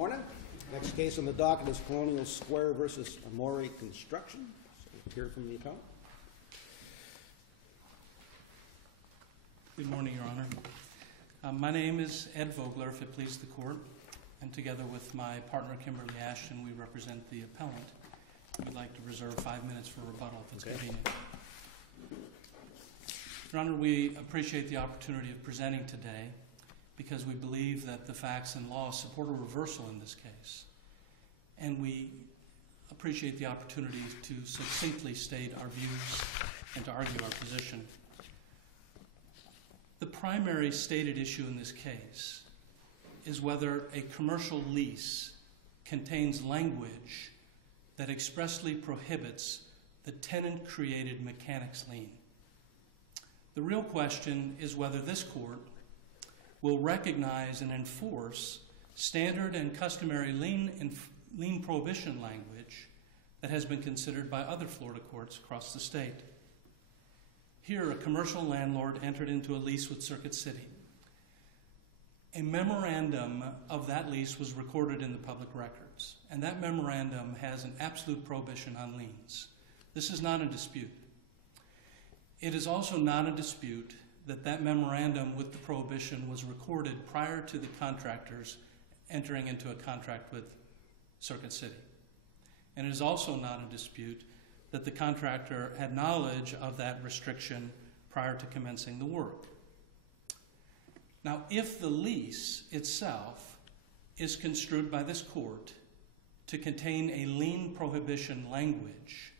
morning. Next case on the docket is Colonial Square versus Amore Construction. So we'll hear from the appellant. Good morning, Your Honor. My name is Ed Vogler, if it pleases the court, and together with my partner Kimberly Ashton, we represent the appellant. I would like to reserve 5 minutes for rebuttal if it's convenient. Your Honor, we appreciate the opportunity of presenting today because we believe that the facts and law support a reversal in this case. And we appreciate the opportunity to succinctly state our views and to argue our position. The primary stated issue in this case is whether a commercial lease contains language that expressly prohibits the tenant-created mechanics lien. The real question is whether this court will recognize and enforce standard and customary lien prohibition language that has been considered by other Florida courts across the state. Here, a commercial landlord entered into a lease with Circuit City. A memorandum of that lease was recorded in the public records, and that memorandum has an absolute prohibition on liens. This is not a dispute. It is also not a dispute that that memorandum with the prohibition was recorded prior to the contractors entering into a contract with Circuit City. And it is also not a dispute that the contractor had knowledge of that restriction prior to commencing the work. Now, if the lease itself is construed by this court to contain a lien prohibition language,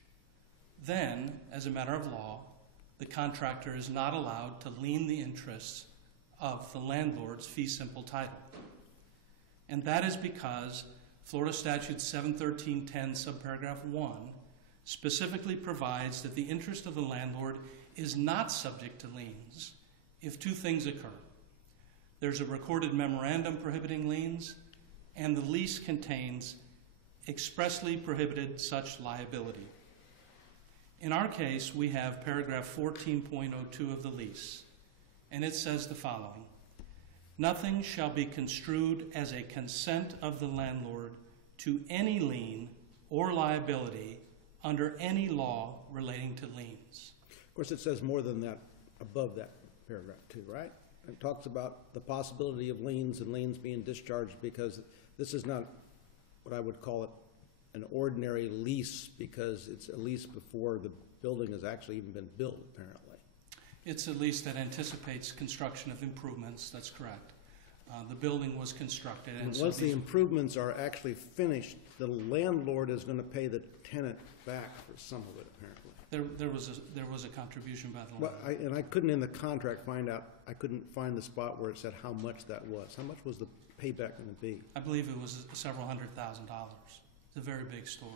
then, as a matter of law, the contractor is not allowed to lien the interests of the landlord's fee simple title. And that is because Florida Statute 713.10 subparagraph 1 specifically provides that the interest of the landlord is not subject to liens if two things occur. There's a recorded memorandum prohibiting liens, and the lease contains expressly prohibited such liability. In our case, we have paragraph 14.02 of the lease, and it says the following: nothing shall be construed as a consent of the landlord to any lien or liability under any law relating to liens. Of course, it says more than that above that paragraph too, right? It talks about the possibility of liens and liens being discharged because this is not what I would call it an ordinary lease, because it's a lease before the building has actually even been built, apparently. It's a lease that anticipates construction of improvements, that's correct. The building was constructed. And once the improvements are actually finished, the landlord is going to pay the tenant back for some of it, apparently. There was a contribution by the landlord. And I couldn't in the contract I couldn't find the spot where it said how much that was. How much was the payback going to be? I believe it was several $100,000. It's a very big store,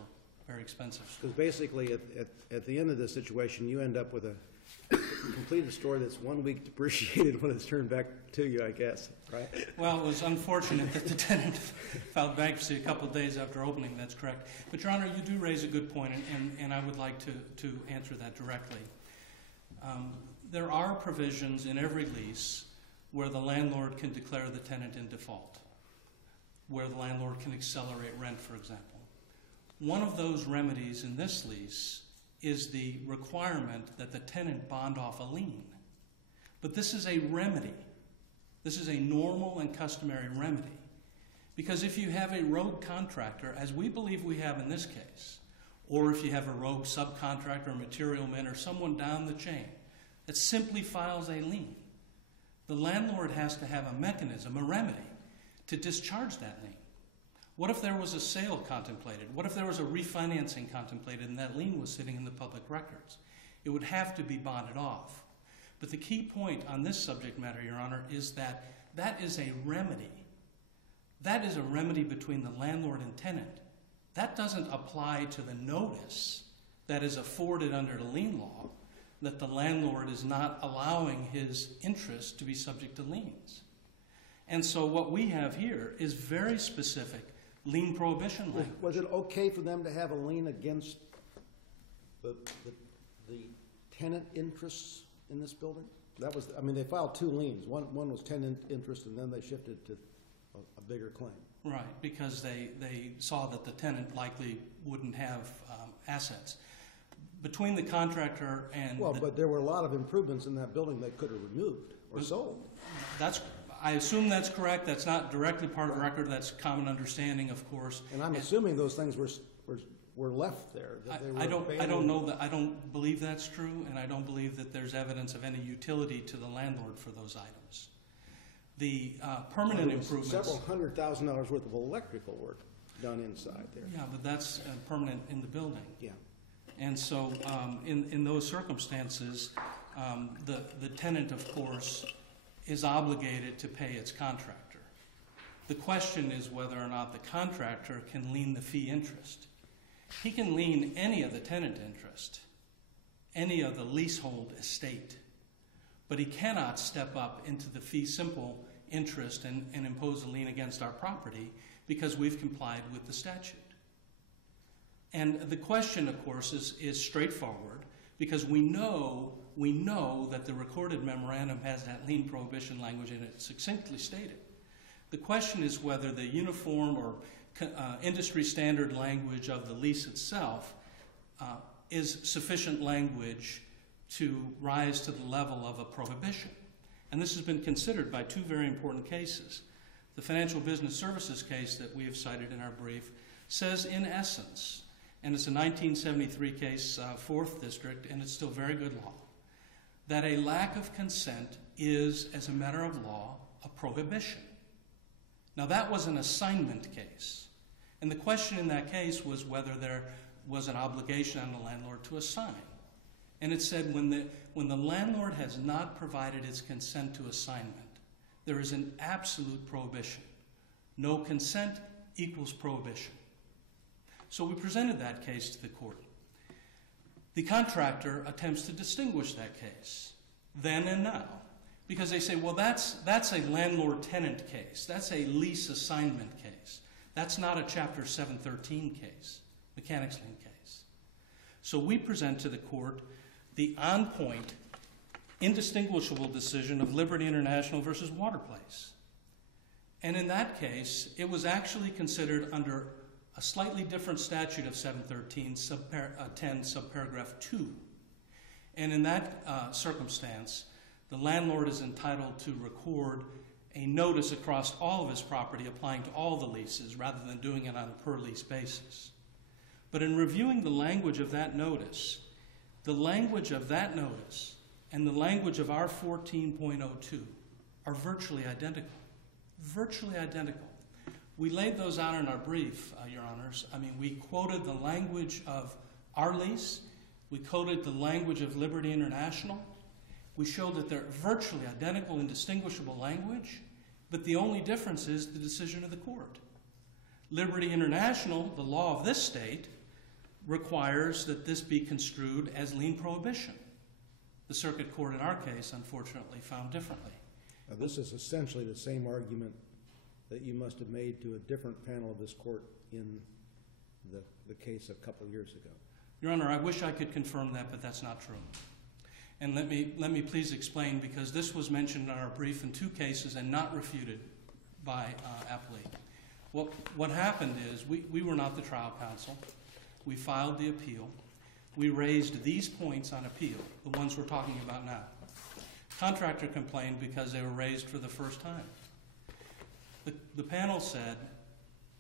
very expensive store. Because basically at the end of this situation, you end up with a completed store that's 1 week depreciated when it's turned back to you, I guess, right? Well, it was unfortunate that the tenant filed bankruptcy a couple of days after opening, that's correct. But, Your Honor, you do raise a good point, and I would like to answer that directly. There are provisions in every lease where the landlord can declare the tenant in default, where the landlord can accelerate rent, for example. One of those remedies in this lease is the requirement that the tenant bond off a lien. But this is a remedy. This is a normal and customary remedy. Because if you have a rogue contractor, as we believe we have in this case, or if you have a rogue subcontractor or material man or someone down the chain that simply files a lien, the landlord has to have a mechanism, a remedy, to discharge that lien. What if there was a sale contemplated? What if there was a refinancing contemplated and that lien was sitting in the public records? It would have to be bonded off. But the key point on this subject matter, Your Honor, is that that is a remedy. That is a remedy between the landlord and tenant. That doesn't apply to the notice that is afforded under the lien law that the landlord is not allowing his interest to be subject to liens. And so what we have here is very specific lien prohibition language. Was it okay for them to have a lien against the tenant interests in this building? That was, I mean, they filed two liens. One was tenant interest, and then they shifted to a bigger claim. Right, because they saw that the tenant likely wouldn't have assets. Between the contractor and But there were a lot of improvements in that building they could have removed or sold. I assume that's correct. That's not directly part of the record. That's common understanding, of course. And I'm assuming those things were left there. That they were I don't know that. I don't believe that's true, and I don't believe that there's evidence of any utility to the landlord for those items. The permanent improvements. Several $100,000 worth of electrical work done inside there. Yeah, but that's permanent in the building. Yeah. And so in those circumstances, the tenant, of course, is obligated to pay its contractor. The question is whether or not the contractor can lien the fee interest. He can lien any of the tenant interest, any of the leasehold estate, but he cannot step up into the fee simple interest and impose a lien against our property because we've complied with the statute. And the question, of course, is straightforward because we know that the recorded memorandum has that lien prohibition language in it succinctly stated. The question is whether the uniform or industry standard language of the lease itself is sufficient language to rise to the level of a prohibition. And this has been considered by two very important cases. The Financial Business Services case that we have cited in our brief says in essence, and it's a 1973 case, 4th District, and it's still very good law, that a lack of consent is, as a matter of law, a prohibition. Now that was an assignment case, and the question in that case was whether there was an obligation on the landlord to assign. And it said when the landlord has not provided its consent to assignment, there is an absolute prohibition. No consent equals prohibition. So we presented that case to the court. The contractor attempts to distinguish that case, then and now, because they say, well, that's a landlord-tenant case. That's a lease assignment case. That's not a Chapter 713 case, mechanics lien case. So we present to the court the on-point, indistinguishable decision of Liberty International versus Waterplace. And in that case, it was actually considered under a slightly different statute of 713, 10, subparagraph 2. And in that circumstance, the landlord is entitled to record a notice across all of his property applying to all the leases rather than doing it on a per-lease basis. But in reviewing the language of that notice, and the language of our 14.02 are virtually identical. Virtually identical. We laid those out in our brief, Your Honors. I mean, we quoted the language of our lease. We quoted the language of Liberty International. We showed that they're virtually identical, indistinguishable language, but the only difference is the decision of the court. Liberty International, the law of this state, requires that this be construed as lien prohibition. The circuit court in our case, unfortunately, found differently. Now, this is essentially the same argument that you must have made to a different panel of this court in the case a couple years ago. Your Honor, I wish I could confirm that, but that's not true. And let me please explain, because this was mentioned in our brief in two cases and not refuted by appellee. What happened is we were not the trial counsel. We filed the appeal. We raised these points on appeal, the ones we're talking about now. Contractor complained because they were raised for the first time. The panel said,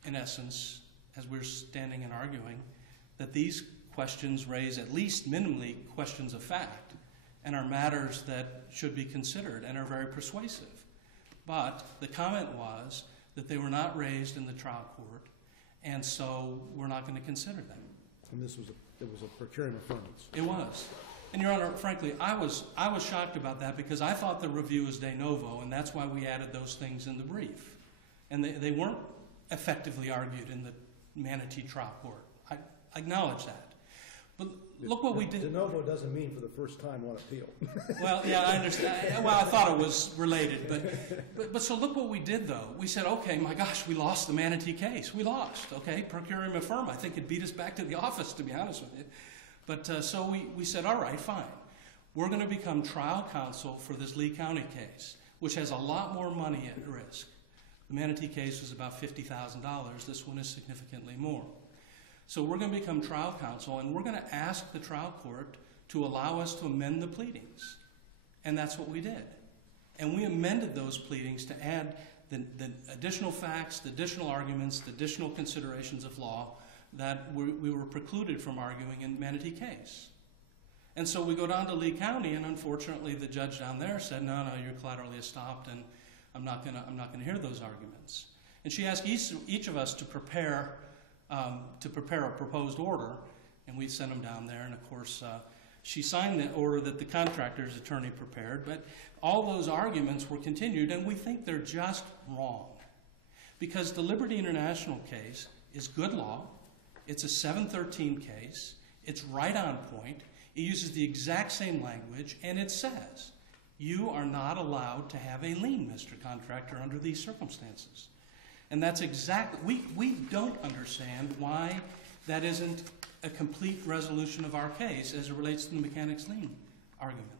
in essence, as we're standing and arguing, that these questions raise at least minimally questions of fact and are matters that should be considered and are very persuasive. But the comment was that they were not raised in the trial court, and so we're not going to consider them. And it was a procuring affirmance. It was. And Your Honor, frankly, I was shocked about that because I thought the review was de novo, and that's why we added those things in the brief. And they weren't effectively argued in the Manatee trial court. I acknowledge that. But look what we did. De novo doesn't mean for the first time on appeal. Well, yeah, I understand. Well, I thought it was related. But so look what we did, though. We said, okay, my gosh, we lost the Manatee case. We lost, okay? Procurium affirm. I think it beat us back to the office, to be honest with you. But so we said, all right, fine. We're going to become trial counsel for this Lee County case, which has a lot more money at risk. The Manatee case was about $50,000. This one is significantly more. So we're going to become trial counsel, and we're going to ask the trial court to allow us to amend the pleadings. And that's what we did. And we amended those pleadings to add the additional facts, the additional arguments, the additional considerations of law that we were precluded from arguing in Manatee case. And so we go down to Lee County, and unfortunately the judge down there said, no, you're collaterally estopped, and I'm not gonna hear those arguments. And she asked each of us to prepare a proposed order, and we sent them down there, and of course she signed the order that the contractor's attorney prepared, but all those arguments were continued, and we think they're just wrong. Because the Liberty International case is good law, it's a 713 case, it's right on point, it uses the exact same language, and it says, you are not allowed to have a lien, Mr. Contractor, under these circumstances. And that's exactly, we don't understand why that isn't a complete resolution of our case as it relates to the mechanics lien argument.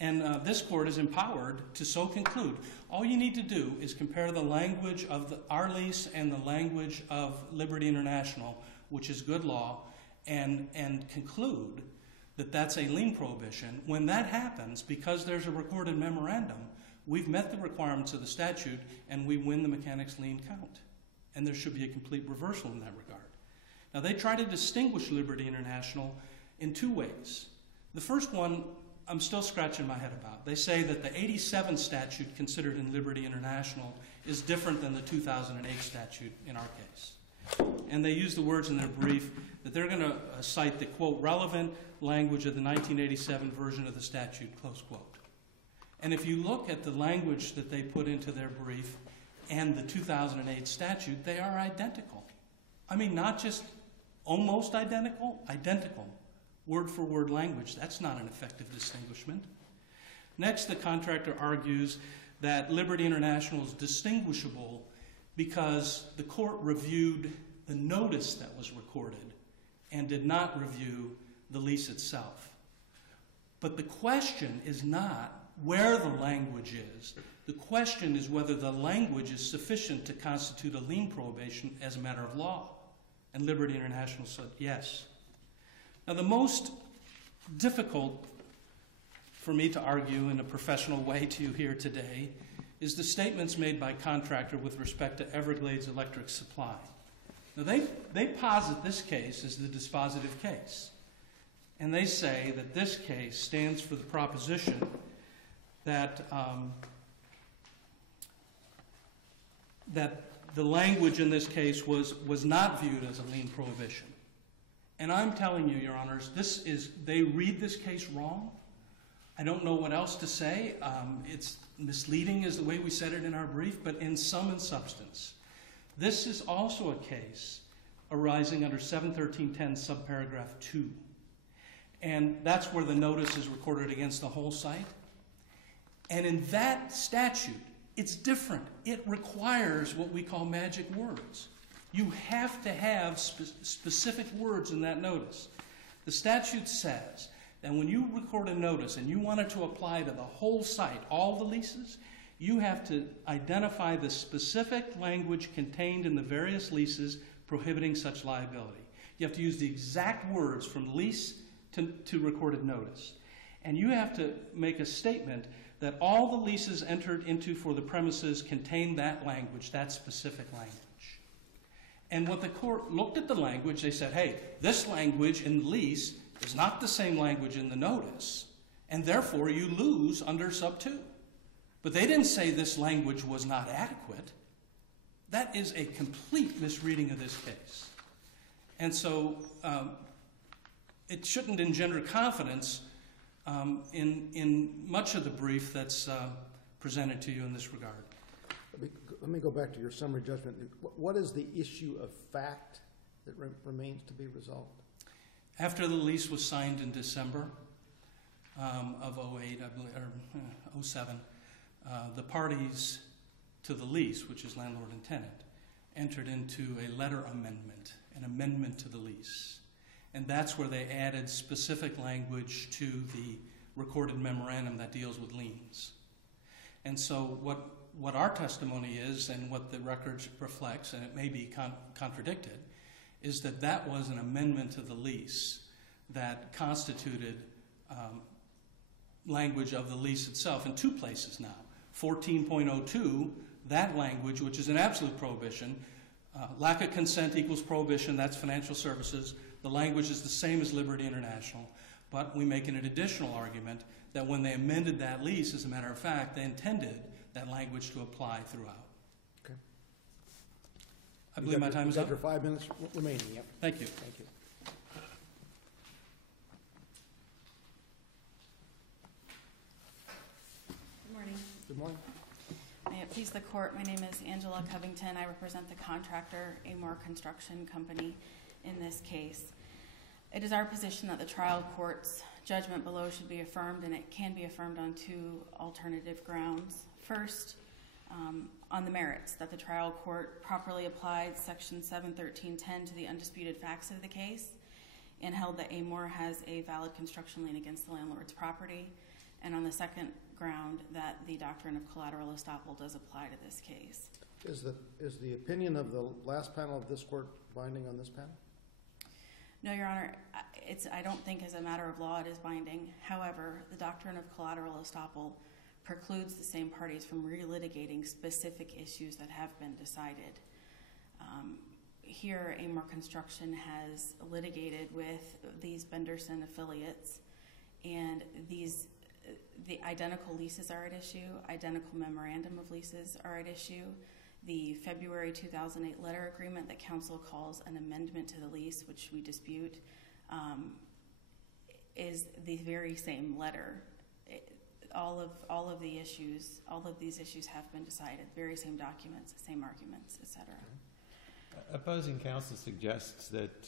And this court is empowered to so conclude. All you need to do is compare the language of our lease and the language of Liberty International, which is good law, and conclude that that's a lien prohibition. When that happens, because there's a recorded memorandum, we've met the requirements of the statute, and we win the mechanics lien count. And there should be a complete reversal in that regard. Now, they try to distinguish Liberty International in two ways. The first one, I'm still scratching my head about. They say that the 87 statute considered in Liberty International is different than the 2008 statute in our case. And they use the words in their brief that they're going to cite the, quote, relevant language of the 1987 version of the statute, close quote. And if you look at the language that they put into their brief and the 2008 statute, they are identical. I mean, not just almost identical, identical. Word for word language. That's not an effective distinguishment. Next, the contractor argues that Liberty International is distinguishable because the court reviewed the notice that was recorded and did not review the lease itself. But the question is not where the language is. The question is whether the language is sufficient to constitute a lien prohibition as a matter of law. And Liberty International said yes. Now, the most difficult for me to argue in a professional way to you here today is the statements made by contractor with respect to Everglades Electric Supply. Now, they posit this case as the dispositive case. And they say that this case stands for the proposition that the language in this case was not viewed as a lien prohibition. And I'm telling you, Your Honors, they read this case wrong. I don't know what else to say. It's misleading is the way we said it in our brief, but in sum and substance. This is also a case arising under 713.10 subparagraph 2. And that's where the notice is recorded against the whole site. And in that statute, it's different. It requires what we call magic words. You have to have specific words in that notice. The statute says that when you record a notice and you want it to apply to the whole site, all the leases, you have to identify the specific language contained in the various leases prohibiting such liability. You have to use the exact words from lease to recorded notice. And you have to make a statement that all the leases entered into for the premises contain that language, that specific language. And when the court looked at the language, they said, hey, this language in the lease is not the same language in the notice, and therefore you lose under sub 2. But they didn't say this language was not adequate. That is a complete misreading of this case. And so it shouldn't engender confidence in much of the brief that's presented to you in this regard. Let me go back to your summary judgment. What is the issue of fact that remains to be resolved? After the lease was signed in December of 08, I believe, or 07, the parties to the lease, which is landlord and tenant, entered into a letter amendment, an amendment to the lease. And that's where they added specific language to the recorded memorandum that deals with liens. And so what what our testimony is and what the record reflects, and it may be contradicted, is that that was an amendment to the lease that constituted language of the lease itself in two places now. 14.02, that language, which is an absolute prohibition, lack of consent equals prohibition, that's financial services. The language is the same as Liberty International, but we make an additional argument that when they amended that lease, as a matter of fact, they intended that language to apply throughout. Okay. I believe my time is up. Your 5 minutes remaining, yep. Thank you. Thank you. Good morning. Good morning. May it please the court, my name is Angela Covington. I represent the contractor, Amor Construction Company, in this case. It is our position that the trial court's judgment below should be affirmed, and it can be affirmed on two alternative grounds. First, on the merits, that the trial court properly applied Section 713.10 to the undisputed facts of the case and held that Amor has a valid construction lien against the landlord's property. And on the second ground, that the doctrine of collateral estoppel does apply to this case. Is the opinion of the last panel of this court binding on this panel? No, Your Honor, I don't think as a matter of law it is binding. However, the doctrine of collateral estoppel precludes the same parties from relitigating specific issues that have been decided. Here, Amor Construction has litigated with these Benderson affiliates, and the identical leases are at issue, identical memorandum of leases are at issue. The February 2008 letter agreement that counsel calls an amendment to the lease, which we dispute, is the very same letter. All of these issues have been decided. Very same documents, same arguments, etc. Opposing counsel suggests that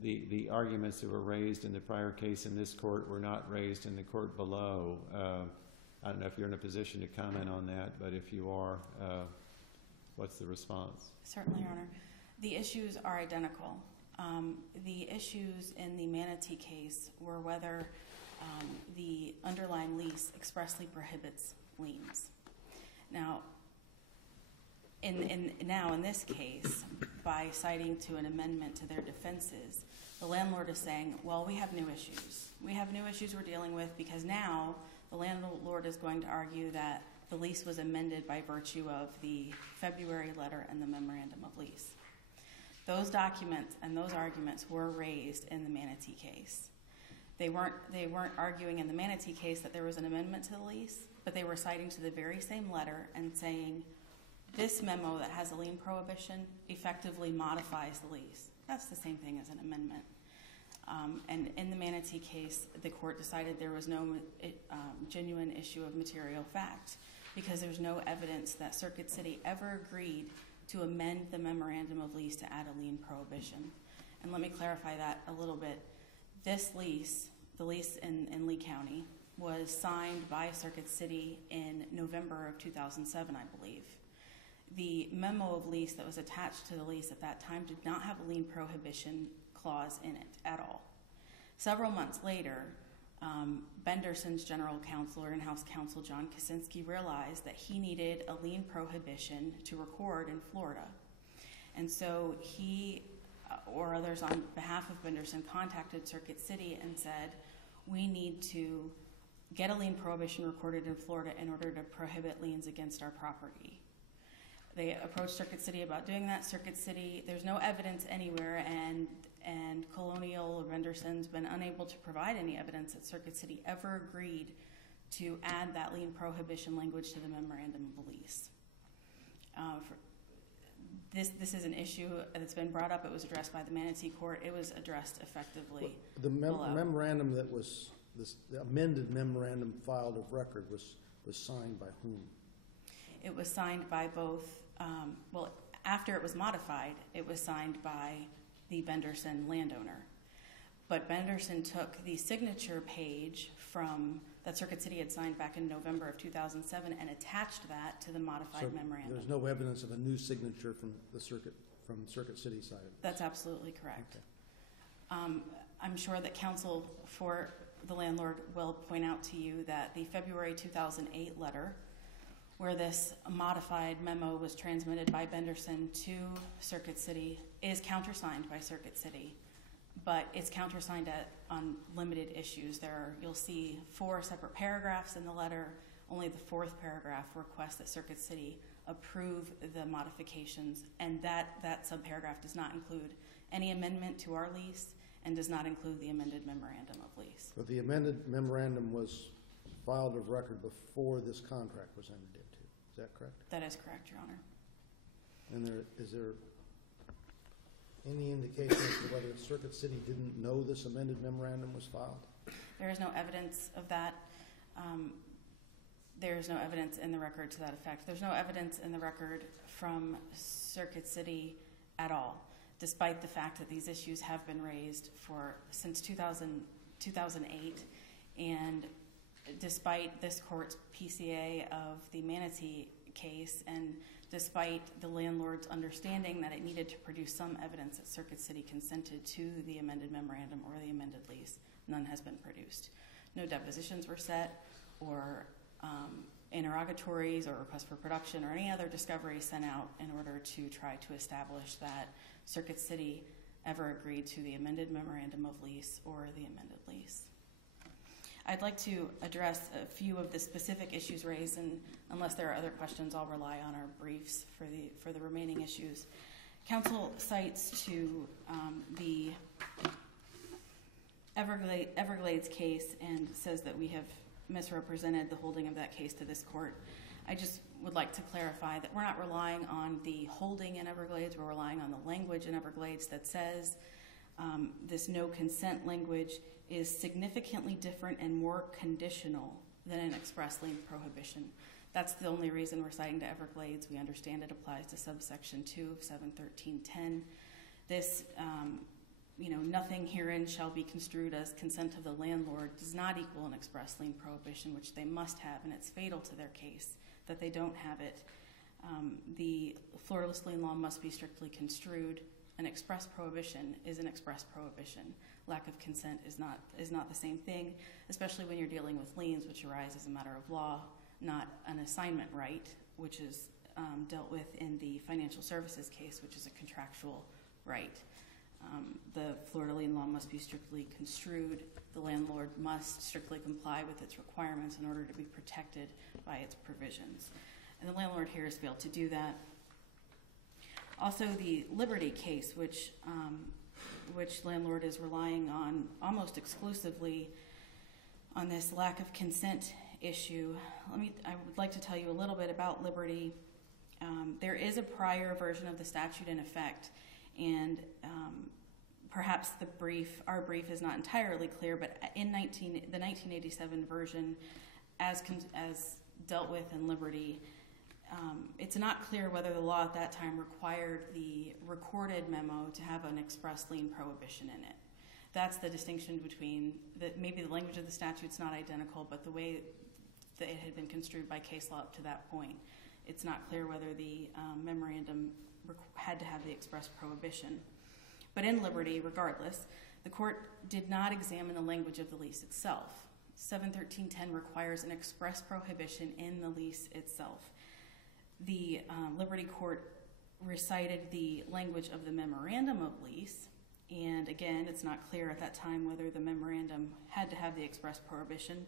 the arguments that were raised in the prior case in this court were not raised in the court below. I don't know if you're in a position to comment on that, but if you are, what's the response? Certainly, Your Honor. The issues are identical. The issues in the Manatee case were whether the underlying lease expressly prohibits liens. Now, in this case, by citing to an amendment to their defenses, the landlord is saying, well, we have new issues. We have new issues we're dealing with because now the landlord is going to argue that the lease was amended by virtue of the February letter and the memorandum of lease. Those documents and those arguments were raised in the Manatee case. They weren't arguing in the Manatee case that there was an amendment to the lease, but they were citing to the very same letter and saying, this memo that has a lien prohibition effectively modifies the lease. That's the same thing as an amendment. And in the Manatee case, the court decided there was no genuine issue of material fact because there's no evidence that Circuit City ever agreed to amend the memorandum of lease to add a lien prohibition. And let me clarify that a little bit. This lease, the lease in Lee County, was signed by Circuit City in November of 2007, I believe. The memo of lease that was attached to the lease at that time did not have a lien prohibition clause in it at all. Several months later, Benderson's general counsel or in-house counsel, John Kaczynski, realized that he needed a lien prohibition to record in Florida. And so he or others on behalf of Benderson contacted Circuit City and said, we need to get a lien prohibition recorded in Florida in order to prohibit liens against our property. They approached Circuit City about doing that. Circuit City, there's no evidence anywhere, and Colonial or Benderson's been unable to provide any evidence that Circuit City ever agreed to add that lien prohibition language to the memorandum of lease. This is an issue that's been brought up. It was addressed by the Manatee Court. It was addressed effectively. The memorandum that was, the amended memorandum filed of record was signed by whom? It was signed by both, after it was modified, it was signed by the Benderson landowner. But Benderson took the signature page that Circuit City had signed back in November of 2007 and attached that to the modified memorandum. There's no evidence of a new signature from Circuit City side? That's absolutely correct. Okay. I'm sure that counsel for the landlord will point out to you that the February 2008 letter where this modified memo was transmitted by Benderson to Circuit City is countersigned by Circuit City, but it's countersigned on limited issues. You'll see 4 separate paragraphs in the letter. Only the 4th paragraph requests that Circuit City approve the modifications, and that subparagraph does not include any amendment to our lease and does not include the amended memorandum of lease. But the amended memorandum was filed of record before this contract was entered into. Is that correct? That is correct, Your Honor. And is there any indication as to whether Circuit City didn't know this amended memorandum was filed? There is no evidence of that. There is no evidence in the record to that effect. There's no evidence in the record from Circuit City at all, despite the fact that these issues have been raised since 2008, and despite this court's PCA of the Manatee case, and despite the landlord's understanding that it needed to produce some evidence that Circuit City consented to the amended memorandum or the amended lease, none has been produced. No depositions were set, or interrogatories or requests for production or any other discovery sent out in order to try to establish that Circuit City ever agreed to the amended memorandum of lease or the amended lease. I'd like to address a few of the specific issues raised, and unless there are other questions, I'll rely on our briefs for the remaining issues. Counsel cites to the Everglades case and says that we have misrepresented the holding of that case to this court. I just would like to clarify that we're not relying on the holding in Everglades. We're relying on the language in Everglades that says this no consent language is significantly different and more conditional than an express lien prohibition. That's the only reason we're citing to Everglades. We understand it applies to subsection 2 of 713.10. This, nothing herein shall be construed as consent of the landlord does not equal an express lien prohibition, which they must have, and it's fatal to their case that they don't have it. The Florida lien law must be strictly construed. An express prohibition is an express prohibition. Lack of consent is not the same thing, especially when you're dealing with liens, which arise as a matter of law, not an assignment right, which is dealt with in the financial services case, which is a contractual right. The Florida lien law must be strictly construed. The landlord must strictly comply with its requirements in order to be protected by its provisions. And the landlord here has failed to do that. Also, the Liberty case, which landlord is relying on almost exclusively on this lack of consent issue. I would like to tell you a little bit about Liberty. There is a prior version of the statute in effect, and perhaps our brief is not entirely clear, but in the 1987 version, as dealt with in Liberty, it's not clear whether the law at that time required the recorded memo to have an express lien prohibition in it. That's the distinction between maybe the language of the statute's not identical, but the way that it had been construed by case law up to that point, it's not clear whether the memorandum had to have the express prohibition. But in Liberty, regardless, the court did not examine the language of the lease itself. 713.10 requires an express prohibition in the lease itself. The Liberty court recited the language of the memorandum of lease, and again, it's not clear at that time whether the memorandum had to have the express prohibition.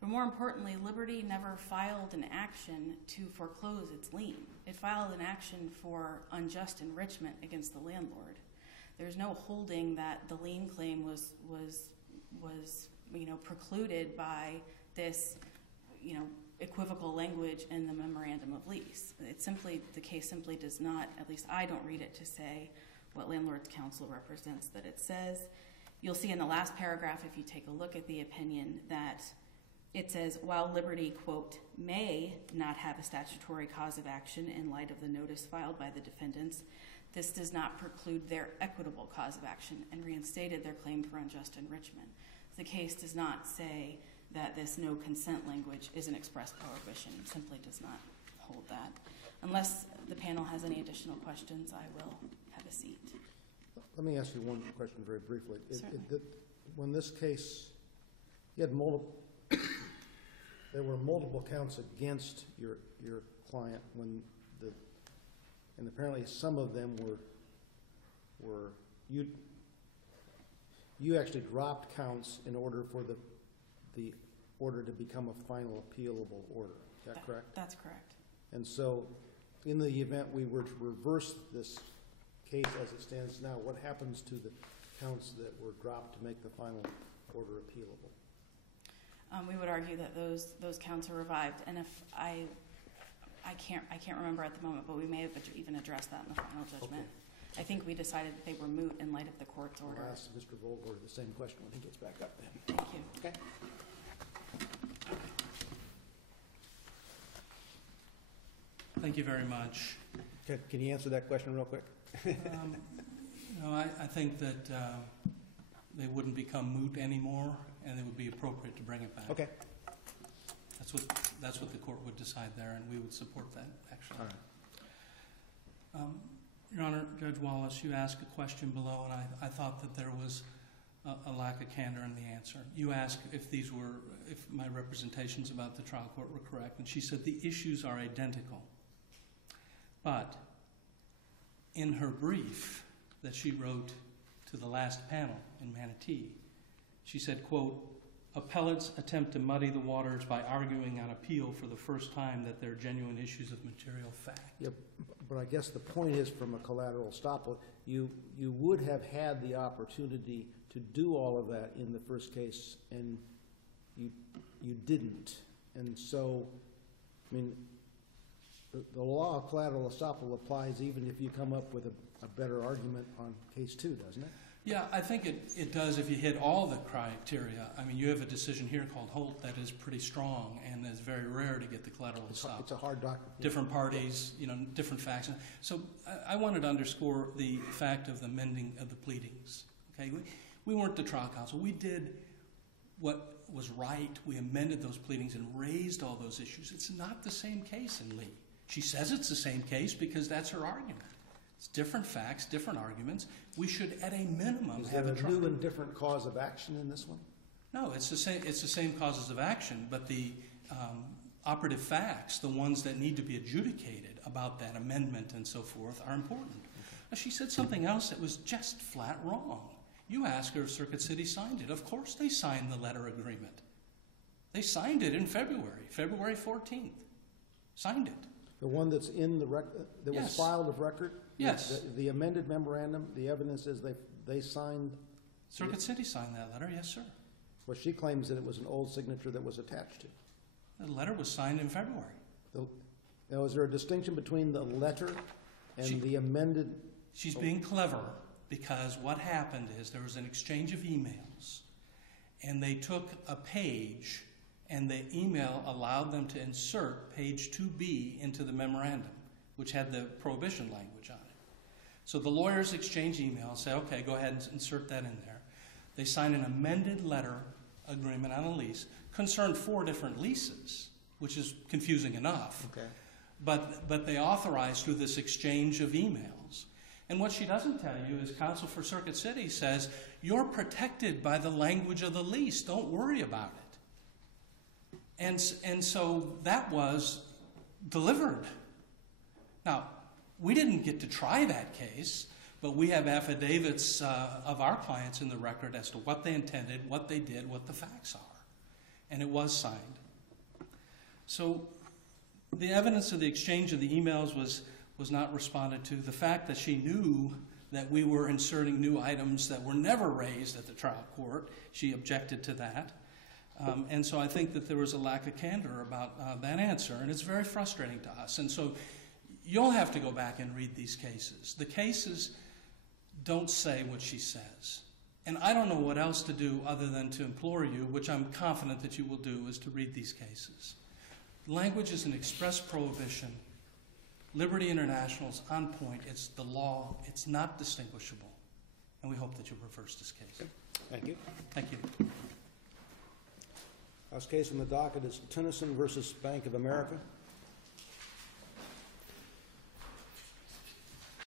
But more importantly, Liberty never filed an action to foreclose its lien. It filed an action for unjust enrichment against the landlord. There's no holding that the lien claim was precluded by this, equivocal language in the memorandum of lease. The case simply does not, at least I don't read it to say what Landlord's Counsel represents that it says. You'll see in the last paragraph, if you take a look at the opinion, that it says, while Liberty, quote, may not have a statutory cause of action in light of the notice filed by the defendants, this does not preclude their equitable cause of action, and reinstated their claim for unjust enrichment. The case does not say that this no consent language is an express prohibition. It simply does not hold that. Unless the panel has any additional questions, I will have a seat. Let me ask you one question very briefly. Certainly. When this case, you had there were multiple counts against your client and apparently some of them were you actually dropped counts in order for the order to become a final appealable order. Is that correct? That's correct. And so, in the event we were to reverse this case as it stands now, what happens to the counts that were dropped to make the final order appealable? We would argue that those counts are revived, and if I can't remember at the moment, but we may have even addressed that in the final judgment. Okay. I think we decided that they were moot in light of the court's order. I'll ask Mr. Vogler the same question when he gets back up then. Thank you. Okay. Thank you very much. Can you answer that question real quick? No, I think that they wouldn't become moot anymore, and it would be appropriate to bring it back. Okay. That's what the court would decide there, and we would support that, actually. All right. Your Honor, Judge Wallace, you asked a question below, and I thought that there was a lack of candor in the answer. You asked if my representations about the trial court were correct, and she said the issues are identical. But in her brief that she wrote to the last panel in Manatee, she said, quote, "Appellates attempt to muddy the waters by arguing on appeal for the first time that there are genuine issues of material fact." Yeah, but I guess the point is, from a collateral estoppel, you would have had the opportunity to do all of that in the first case, and you didn't. And so, I mean, the law of collateral estoppel applies even if you come up with a better argument on case 2, doesn't it? Yeah, I think it does if you hit all the criteria. I mean, you have a decision here called Holt that is pretty strong, and it's very rare to get the collateral estoppel. It's a hard document. Different parties, different facts. So I wanted to underscore the fact of the mending of the pleadings. Okay, we weren't the trial counsel. We did what was right. We amended those pleadings and raised all those issues. It's not the same case in Lee. She says it's the same case because that's her argument. It's different facts, different arguments. We should, at a minimum, have a trial. Is there a new and different cause of action in this one? No, it's the same. It's the same causes of action, but the operative facts, the ones that need to be adjudicated about that amendment and so forth, are important. Okay. She said something else that was just flat wrong. You asked her if Circuit City signed it. Of course, they signed the letter agreement. They signed it in February 14th. Signed it. The one that's in the record, that was filed of record? Yes. The amended memorandum, the evidence is they signed? Circuit City signed that letter, yes, sir. Well, she claims that it was an old signature that was attached to. The letter was signed in February. Now, is there a distinction between the letter and the amended? She's being clever because what happened is there was an exchange of emails, and they took a page, and the email allowed them to insert page 2B into the memorandum, which had the prohibition language on it. So the lawyers exchange emails, say, okay, go ahead and insert that in there. They sign an amended letter agreement on a lease, concerned 4 different leases, which is confusing enough. Okay. But they authorize through this exchange of emails. And what she doesn't tell you is counsel for Circuit City says, you're protected by the language of the lease. Don't worry about it. And so that was delivered. Now, we didn't get to try that case, but we have affidavits of our clients in the record as to what they intended, what they did, what the facts are. And it was signed. So the evidence of the exchange of the emails was not responded to. The fact that she knew that we were inserting new items that were never raised at the trial court, she objected to that. And so I think that there was a lack of candor about that answer, and it's very frustrating to us. And so you'll have to go back and read these cases. The cases don't say what she says. And I don't know what else to do other than to implore you, which I'm confident that you will do, is to read these cases. Language is an express prohibition. Liberty International is on point. It's the law. It's not distinguishable. And we hope that you'll reverse this case. Thank you. Thank you. Last case on the docket is Tennyson versus Bank of America.